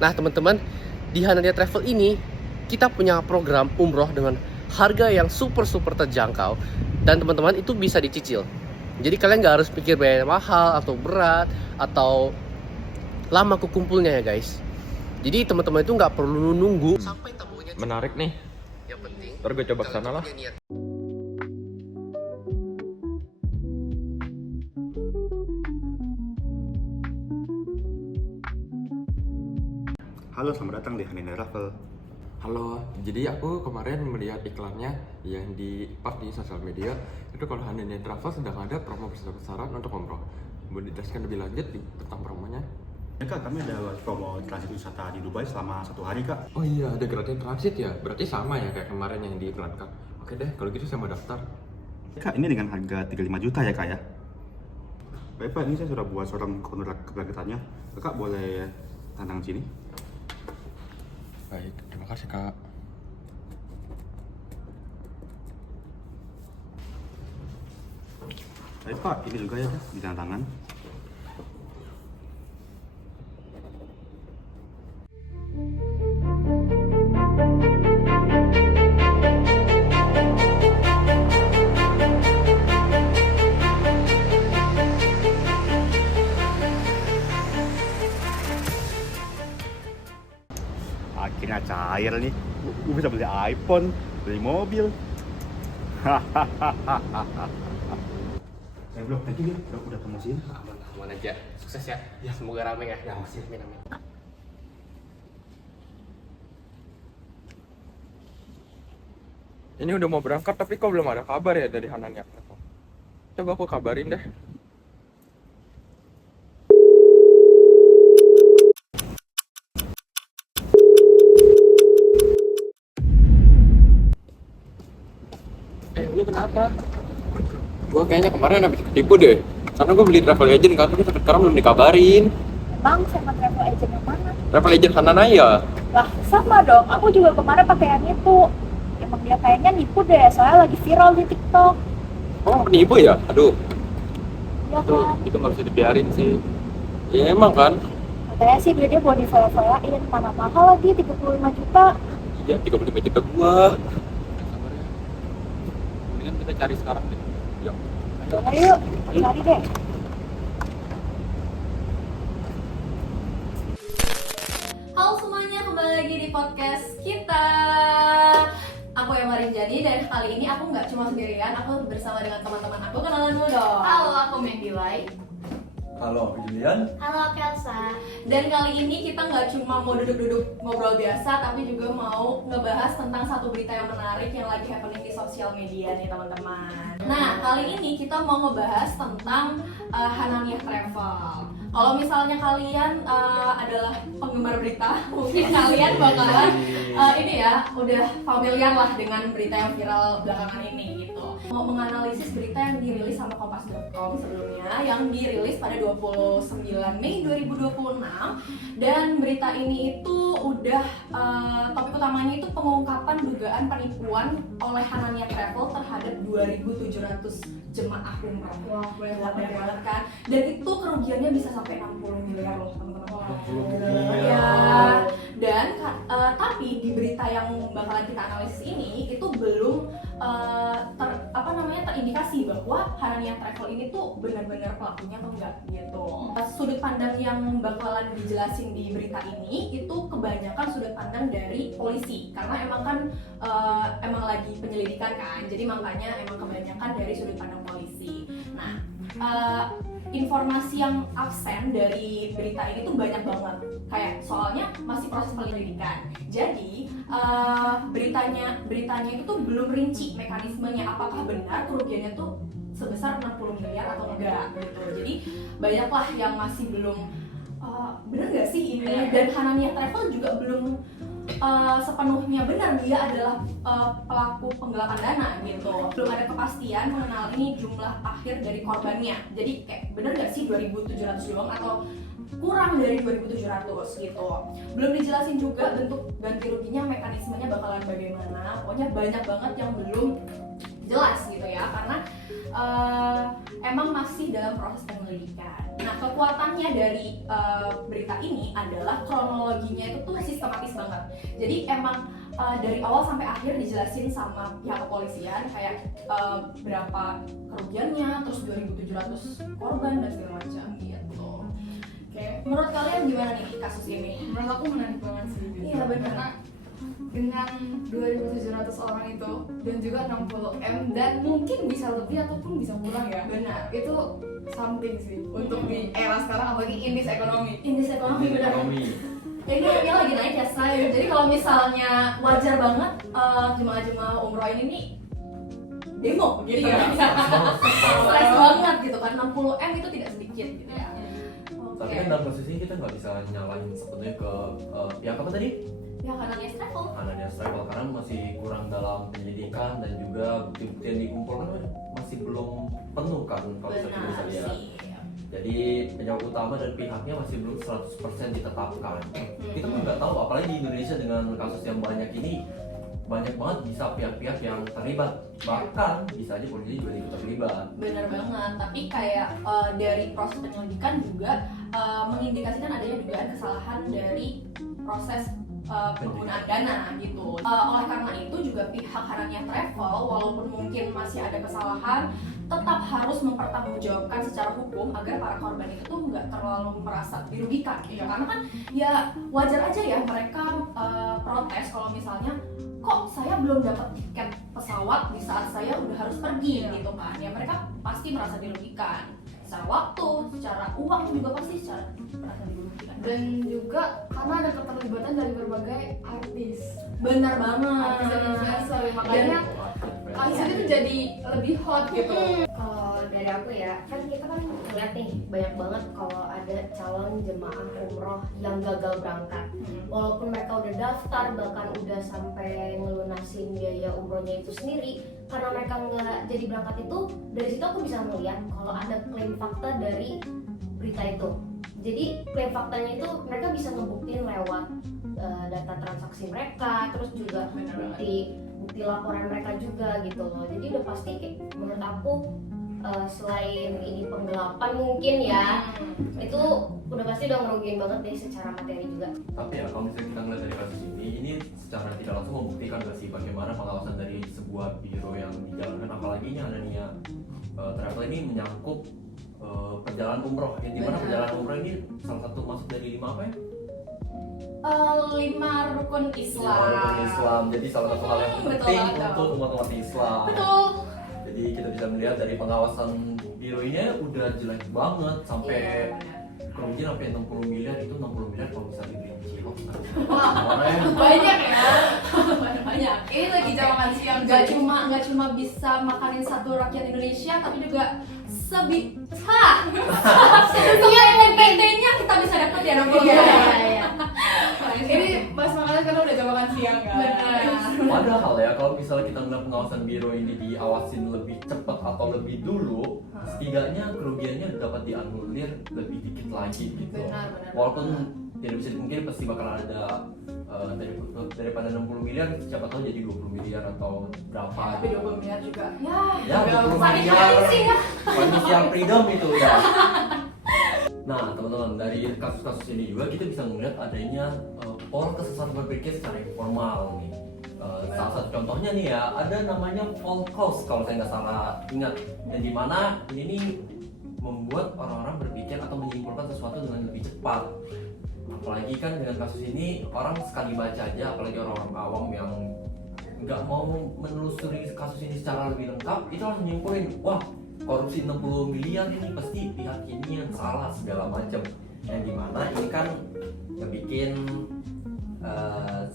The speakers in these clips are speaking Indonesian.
Nah teman-teman, di Hanania Travel ini kita punya program umroh dengan harga yang super terjangkau. Dan teman-teman itu bisa dicicil. Jadi kalian nggak harus pikir biaya mahal atau berat atau lama kekumpulnya ya guys. Jadi teman-teman itu nggak perlu nunggu sampai tabungannya cukup. Menarik nih. Yang penting Ntar gue coba kesana lah. Halo, selamat datang di Hanania Travel. Halo, jadi aku kemarin melihat iklannya yang di-up di sosial media. Itu kalau Hanania Travel sedang ada promo besar-besaran untuk umroh. Mau dijelaskan lebih lanjut tentang promonya? Ya kak, kami ada promo transit wisata di Dubai selama 1 hari kak. Oh iya, ada gratis transit ya? Berarti sama ya kayak kemarin yang diiklankan. Oke deh, kalau gitu saya mau daftar. Kak, ini dengan harga 35 juta ya kak ya? Baik pak, ini saya sudah buat surat kontrak keberangkatannya. Kakak boleh tandang sini. Baik, terima kasih kak. Baik pak, ini juga ya di tanda tangan. Akhirnya cair nih. Gue bisa beli iPhone, beli mobil. Bro, thank you ya. Udah promosiin. Aman aja, sukses ya. Ya semoga rame ya. Ya masih. Amin. Ini udah mau berangkat tapi kok belum ada kabar ya dari Hanania Travel. Coba aku kabarin deh. Lu kenapa? Gua kayaknya kemarin habis ketipu deh. Karena gue beli travel agent kan, tapi sampai sekarang belum dikabarin. Bang, sama travel agent yang mana? Travel agent Hanania. Lah, sama dong. Aku juga kemarin pakai yang itu. Emang dia kayaknya nipu deh, soalnya lagi viral di TikTok. Oh, penipu ya? Aduh, Ya kan? itu nggak bisa dibiarin sih. Ya emang kan? Katanya sih dia mau difoya-foyain. Mana mahal lagi, 35 juta. Iya, 35 juta gua. Sabar ya. Mendingan kita cari sekarang deh. Yuk. Ayo, cari deh. Halo semuanya, kembali lagi di podcast kita. Aku yang Marinjani dan kali ini aku nggak cuma sendirian, aku bersama dengan teman-teman aku. Kenalan dulu dong. Halo, aku Mandy Lai. Halo, Julian. Halo, Kelsa. Dan kali ini kita nggak cuma mau duduk-duduk ngobrol biasa, tapi juga mau ngebahas tentang satu berita yang menarik yang lagi happening di sosial media nih teman-teman. Nah, kali ini kita mau ngebahas tentang Hanania Travel. Kalau misalnya kalian adalah penggemar berita, mungkin kalian bakalan ini ya, udah familiar lah dengan berita yang viral belakangan ini gitu. Mau menganalisis berita yang dirilis sama Kompas.com sebelumnya, yang dirilis pada 29 Mei 2026. Dan berita ini itu udah topik utamanya itu pengungkapan dugaan penipuan oleh Hanania Travel terhadap 2.700 jemaah umroh. Wah, banyak banget kan. Dan itu kerugiannya bisa sampai 60 miliar loh teman-teman. 60 miliar. Ya. Dan tapi di berita yang bakalan kita analisis ini itu belum terindikasi bahwa Hanania Travel ini tuh benar-benar pelakunya atau enggak gitu. Sudut pandang yang bakalan dijelasin di berita ini itu kebanyakan sudut pandang dari polisi, karena emang kan emang lagi penyelidikan kan, jadi makanya emang kebanyakan dari sudut pandang polisi. Nah, informasi yang absen dari berita ini tuh banyak banget, kayak soalnya masih proses penyelidikan. Jadi beritanya itu tuh belum rinci mekanismenya, apakah benar kerugiannya tuh sebesar 60 miliar atau enggak gitu. Jadi banyaklah yang masih belum benar nggak sih ini, dan Hanania Travel juga belum sepenuhnya benar dia adalah pelaku penggelapan dana gitu. Belum ada kepastian mengenai jumlah akhir dari korbannya. Jadi kayak benar nggak sih 2.700 doang atau kurang dari 2.700 gitu. Belum dijelasin juga bentuk ganti ruginya, mekanismenya bakalan bagaimana. Pokoknya banyak banget yang belum jelas gitu ya, karena emang masih dalam proses penyelidikan. Nah, kekuatannya dari berita ini adalah kronologinya itu tuh sistematis banget. Jadi emang dari awal sampai akhir dijelasin sama pihak kepolisian kayak berapa kerugiannya, terus 2.700 korban dan segala macam gitu. Oke, menurut kalian gimana nih kasus ini? Menurut aku menarik banget sih gitu. Iya, benar. Karena dengan 2.700 orang itu dan juga 60M dan mungkin bisa lebih ataupun bisa kurang ya. Benar. Itu something sih untuk di era sekarang, apalagi indis ekonomi. Indeks ekonomi benar. Ekonomi. Ya, ini lagi naik ya say. Jadi kalau misalnya wajar banget jemaah-jemaah umroh ini nih demo gitu Iya. ya. Stres banget gitu kan, 60M itu tidak sedikit gitu ya. Tapi kan dalam kasus ini kita nggak bisa nyalahin sepenuhnya ke pihak apa tadi? Ya karena dia travel. Ananias Travel, karena masih kurang dalam penyelidikan dan juga bukti-bukti yang dikumpulkan masih belum penuh kan kalau misalnya kita bisa Benar lihat. sih. Jadi penyebab utama dan pihaknya masih belum 100% ditetapkan. Kita pun nggak tahu, apalagi di Indonesia dengan kasus yang banyak ini, banyak banget bisa pihak-pihak yang terlibat. Bahkan bisa aja polisi juga ikut terlibat. Benar banget, tapi kayak dari proses penyelidikan juga mengindikasikan adanya dugaan kesalahan dari proses penggunaan dana gitu. Oleh karena itu juga pihak Hanania Travel walaupun mungkin masih ada kesalahan, tetap harus mempertanggungjawabkan secara hukum agar para korban itu tuh nggak terlalu merasa dirugikan gitu. Karena kan ya wajar aja ya mereka protes kalau misalnya kok saya belum dapat tiket pesawat di saat saya udah harus pergi gitu kan. Ya mereka pasti merasa dirugikan secara waktu, secara uang juga pasti secara merasa dirugikan. Dan juga karena ada keterlibatan dari berbagai artis. Benar banget. Artis dan influencer, makanya kasus ini tuh jadi lebih hot gitu. Kalau dari aku ya, kan kita kan ngeliat nih banyak banget kalau ada calon jemaah umroh yang gagal berangkat. Walaupun mereka udah daftar, bahkan udah sampai ngelunasin biaya umrohnya itu sendiri, karena mereka nggak jadi berangkat itu, dari situ aku bisa melihat kalau ada klaim fakta dari berita itu. Jadi klaim faktanya itu mereka bisa ngebuktiin lewat data transaksi mereka, terus juga bukti laporan mereka juga gitu loh. Jadi udah pasti menurut aku selain ini penggelapan mungkin ya, itu udah pasti udah ngerugiin banget deh secara materi juga. Tapi ya kalau misalnya kita ngeliat dari kasus ini secara tidak langsung membuktikan gak sih bagaimana pengawasan dari sebuah biro yang dijalankan, apalagi ini Hanania Travel ini menyangkut perjalanan umroh, yang dimana perjalanan umroh ini salah satu masuk dari 5 apa ya? 5 rukun Islam. 5 rukun Islam, jadi salah satu hal yang Betul penting banget. untuk umat-umat Islam. Betul. Jadi kita bisa melihat dari pengawasan biro ini udah jelek banget, sampai Iya, benar. kerugian sampai 60 miliar, itu 60 miliar kalau bisa dibeli cilok. Wah, Kemarin banyak ya. Banyak. Ini lagi jam makan siang. Nggak cuma bisa makanin satu rakyat Indonesia, tapi juga sebisa PT-nya kita bisa dapat ya 60 Iya, miliar. Ini pas makanan karena udah jam makan siang kan. Benar. padahal ya kalau misalnya kita melihat pengawasan biro ini diawasin lebih cepat atau lebih dulu, setidaknya kerugiannya dapat dianulir lebih dikit lagi gitu. Benar. Walaupun tidak bisa dipungkiri pasti bakal ada daripada 60 miliar siapa tahu jadi 20 miliar atau berapa. Tapi 20 miliar juga. Ya, 20 sakit miliar. hati sih ya. Financial freedom itu ya. Nah, teman-teman, dari kasus-kasus ini juga kita bisa melihat adanya pola kesesatan berpikir secara informal nih. Salah satu contohnya nih ya, ada namanya fall cost kalau saya nggak salah ingat, yang dimana ini nih membuat orang-orang berpikir atau menyimpulkan sesuatu dengan lebih cepat. Apalagi kan dengan kasus ini orang sekali baca aja, apalagi orang-orang awam yang nggak mau menelusuri kasus ini secara lebih lengkap, itu langsung nyimpulin, wah korupsi 60 miliar ini pasti pihak ini yang salah segala macam. Yang dimana ini kan yang bikin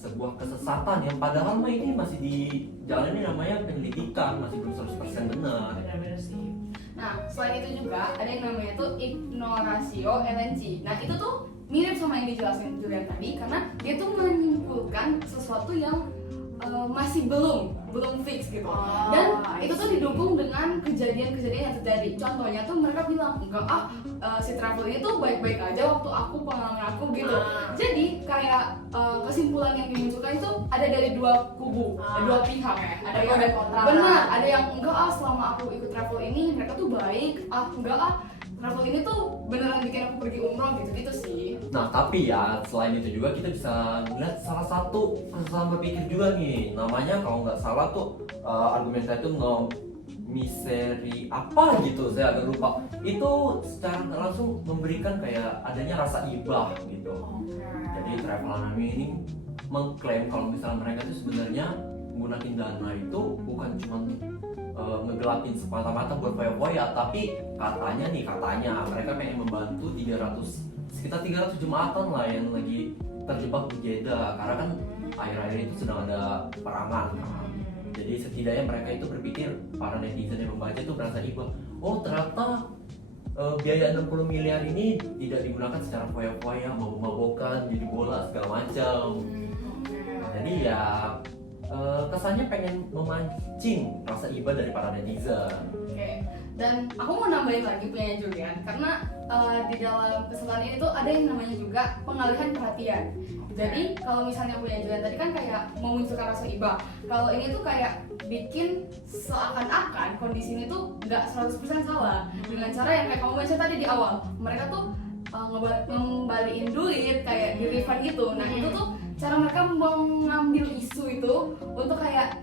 sebuah kesesatan yang padahal mah ini masih dijalani namanya penyelidikan, masih belum 100% benar. Benar sih. Nah, selain itu juga ada yang namanya tuh ignoratio elenchi. Nah, itu tuh mirip sama yang dijelasin Julian tadi, karena dia tuh menyimpulkan sesuatu yang masih belum fix gitu. Dan itu tuh didukung dengan kejadian-kejadian yang terjadi. Contohnya tuh mereka bilang enggak si travel ini tuh baik-baik aja waktu pengalaman aku gitu. Jadi kayak kesimpulan yang dimunculkan itu ada dari dua kubu, dua pihak. Ada pro dan kontra. Benar, ada yang enggak selama aku ikut travel ini mereka tuh baik, enggak travel ini tuh beneran bikin aku pergi umroh gitu sih. Nah tapi ya selain itu juga kita bisa melihat salah satu kesalahan berpikir juga nih, namanya kalau nggak salah tuh argumennya itu no miseri apa gitu, saya agak lupa. Itu secara nggak langsung memberikan kayak adanya rasa ibah gitu. Jadi travel anime ini mengklaim kalau misalnya mereka itu sebenarnya menggunakan dana itu bukan cuma ngegelapin semata-mata buat foya-foya, tapi katanya mereka pengen membantu sekitar 300 jemaatan lah yang lagi terjebak di Jeddah, karena kan akhir-akhir itu sedang ada perangan. Jadi setidaknya mereka itu berpikir, para netizen yang membaca itu berasa ibah, oh ternyata biaya 60 miliar ini tidak digunakan secara foya-foya, mabok-mabokan, jadi bola segala macam. Jadi ya kesannya pengen memancing rasa iba dari para netizen. Oke. Dan aku mau nambahin lagi punya Julian, karena di dalam kesalahan ini tuh ada yang namanya juga pengalihan perhatian. Jadi kalau misalnya punya Julian tadi kan kayak memunculkan rasa iba. Kalau ini tuh kayak bikin seakan-akan kondisi ini tuh nggak 100% salah dengan cara yang kayak kamu mention tadi di awal. Mereka tuh ngembaliin duit kayak di refund gitu. Nah itu tuh cara mereka mengambil isu itu untuk kayak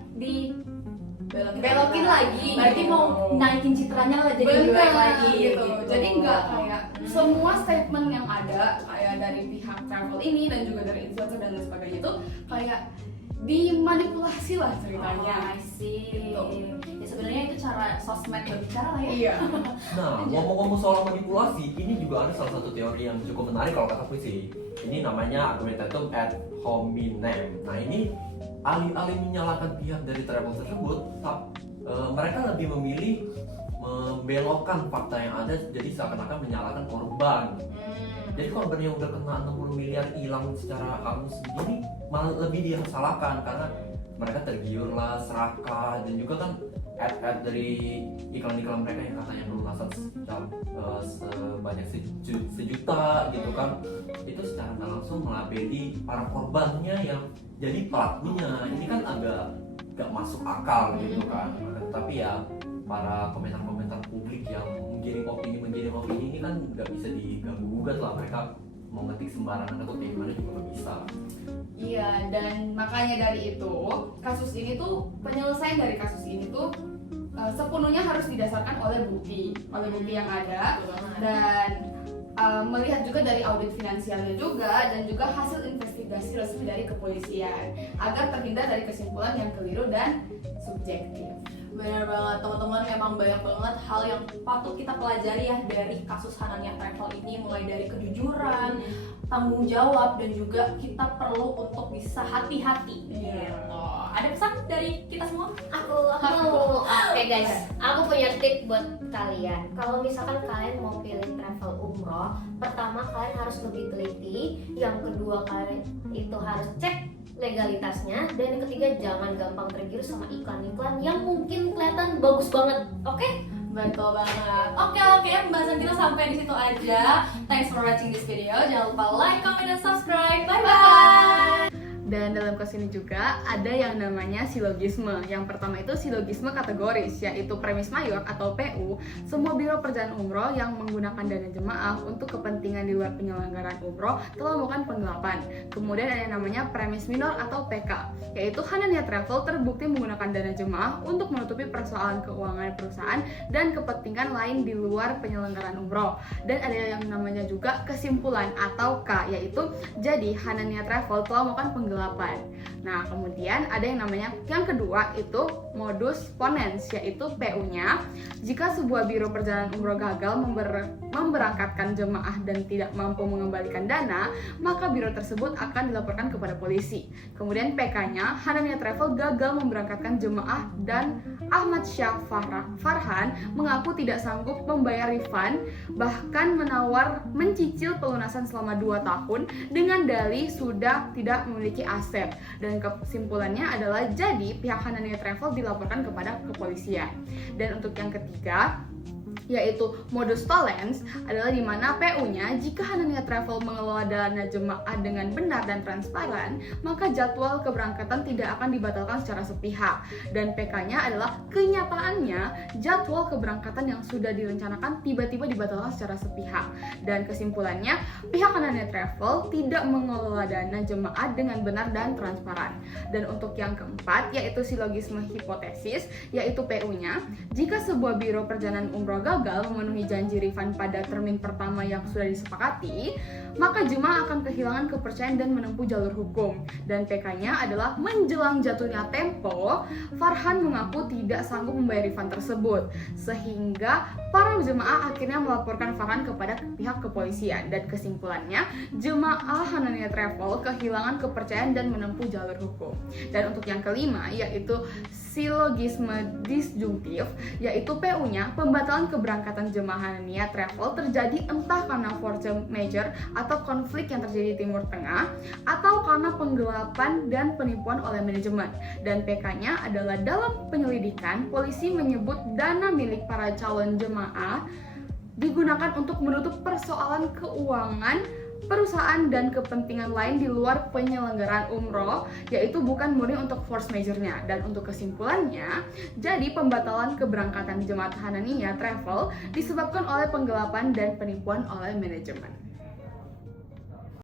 belokin lagi. Berarti gitu. mau naikin citranya lah jadi lebih baik lagi gitu. Jadi nggak kayak semua statement yang ada kayak dari pihak travel ini dan juga dari influencer dan lain sebagainya itu kayak dimanipulasi lah ceritanya. Gitu. Ya sebenarnya itu cara sosmed berbicara lah ya. Iya. Nah, ngomong-ngomong soal manipulasi, ini juga ada salah satu teori yang cukup menarik kalau kataku sih. Ini namanya argumentatum ad hominem. Nah, ini alih-alih menyalahkan pihak dari travel tersebut, mereka lebih memilih membelokkan fakta yang ada, jadi seakan-akan menyalahkan korban. Jadi korban yang udah kena 60 miliar hilang secara halus begini malah lebih dia salahkan karena mereka tergiur lah, serakah, dan juga kan ad-ad dari iklan-iklan mereka yang katanya pelunasan sebanyak sejuta gitu kan, itu secara nggak langsung melabeli para korbannya yang jadi pelakunya. Ini kan agak gak masuk akal gitu kan. Tapi ya para komentar-komentar publik yang menggiring opini ini kan nggak bisa diganggu gugat lah, mereka mau ngetik sembarangan atau kayak gimana juga nggak bisa. Iya, dan makanya dari itu kasus ini tuh, penyelesaian dari kasus ini tuh sepenuhnya harus didasarkan oleh bukti yang ada dan melihat juga dari audit finansialnya juga dan juga hasil investigasi resmi dari kepolisian agar terhindar dari kesimpulan yang keliru dan subjektif. Benar banget teman-teman, memang banyak banget hal yang patut kita pelajari ya dari kasus Hanania Travel ini, mulai dari kejujuran, tanggung jawab, dan juga kita perlu untuk bisa hati-hati gitu. Ada pesan dari kita semua? Oke guys, aku punya tip buat kalian. Kalau misalkan kalian mau pilih travel umroh, pertama kalian harus lebih teliti, yang kedua kalian itu harus cek legalitasnya, dan yang ketiga jangan gampang tergiur sama iklan-iklan yang mungkin kelihatan bagus banget. Oke? Betul banget. Oke, pembahasan kita sampai di situ aja. Thanks for watching this video. Jangan lupa like, comment, dan subscribe. Bye bye. Dan dalam kasus ini juga ada yang namanya silogisme. Yang pertama itu silogisme kategoris, yaitu premis mayor atau PU, semua biro perjalanan umroh yang menggunakan dana jemaah untuk kepentingan di luar penyelenggaraan umroh telah melakukan penggelapan. Kemudian ada yang namanya premis minor atau PK, yaitu Hanania Travel terbukti menggunakan dana jemaah untuk menutupi persoalan keuangan perusahaan dan kepentingan lain di luar penyelenggaraan umroh. Dan ada yang namanya juga kesimpulan atau K, yaitu jadi Hanania Travel telah melakukan penggelapan. Nah, kemudian ada yang namanya yang kedua itu modus ponens, yaitu PU-nya jika sebuah biro perjalanan umroh gagal memberangkatkan jemaah dan tidak mampu mengembalikan dana, maka biro tersebut akan dilaporkan kepada polisi. Kemudian PK-nya Hanania Travel gagal memberangkatkan jemaah dan Ahmad Syah Farhan mengaku tidak sanggup membayar refund, bahkan menawar mencicil pelunasan selama 2 tahun dengan dalih sudah tidak memiliki aset. Dan Dan kesimpulannya adalah jadi pihak Hanania Travel dilaporkan kepada kepolisian. Dan untuk yang ketiga, yaitu modus tollens, adalah di mana PU-nya jika Hanania Travel mengelola dana jemaah dengan benar dan transparan, maka jadwal keberangkatan tidak akan dibatalkan secara sepihak. Dan PK-nya adalah kenyataannya jadwal keberangkatan yang sudah direncanakan tiba-tiba dibatalkan secara sepihak. Dan kesimpulannya, pihak Hanania Travel tidak mengelola dana jemaah dengan benar dan transparan. Dan untuk yang keempat, yaitu silogisme hipotesis, yaitu PU-nya, jika sebuah biro perjalanan umroh gagal memenuhi janji refund pada termin pertama yang sudah disepakati, maka jemaah akan kehilangan kepercayaan dan menempuh jalur hukum. Dan PK-nya adalah menjelang jatuhnya tempo, Farhan mengaku tidak sanggup membayar refund tersebut, sehingga para jemaah akhirnya melaporkan Farhan kepada pihak kepolisian. Dan kesimpulannya, jemaah Hanania Travel kehilangan kepercayaan dan menempuh jalur hukum. Dan untuk yang kelima, yaitu silogisme disjungtif, yaitu PU-nya pembatalan keberangkatan jemaah Hanania Travel terjadi entah karena force majeure atau konflik yang terjadi di Timur Tengah, atau karena penggelapan dan penipuan oleh manajemen. Dan PK-nya adalah dalam penyelidikan, polisi menyebut dana milik para calon jemaah digunakan untuk menutup persoalan keuangan perusahaan dan kepentingan lain di luar penyelenggaraan umroh, yaitu bukan murni untuk force majeure-nya. Dan untuk kesimpulannya, jadi pembatalan keberangkatan jemaah Hanania Travel disebabkan oleh penggelapan dan penipuan oleh manajemen.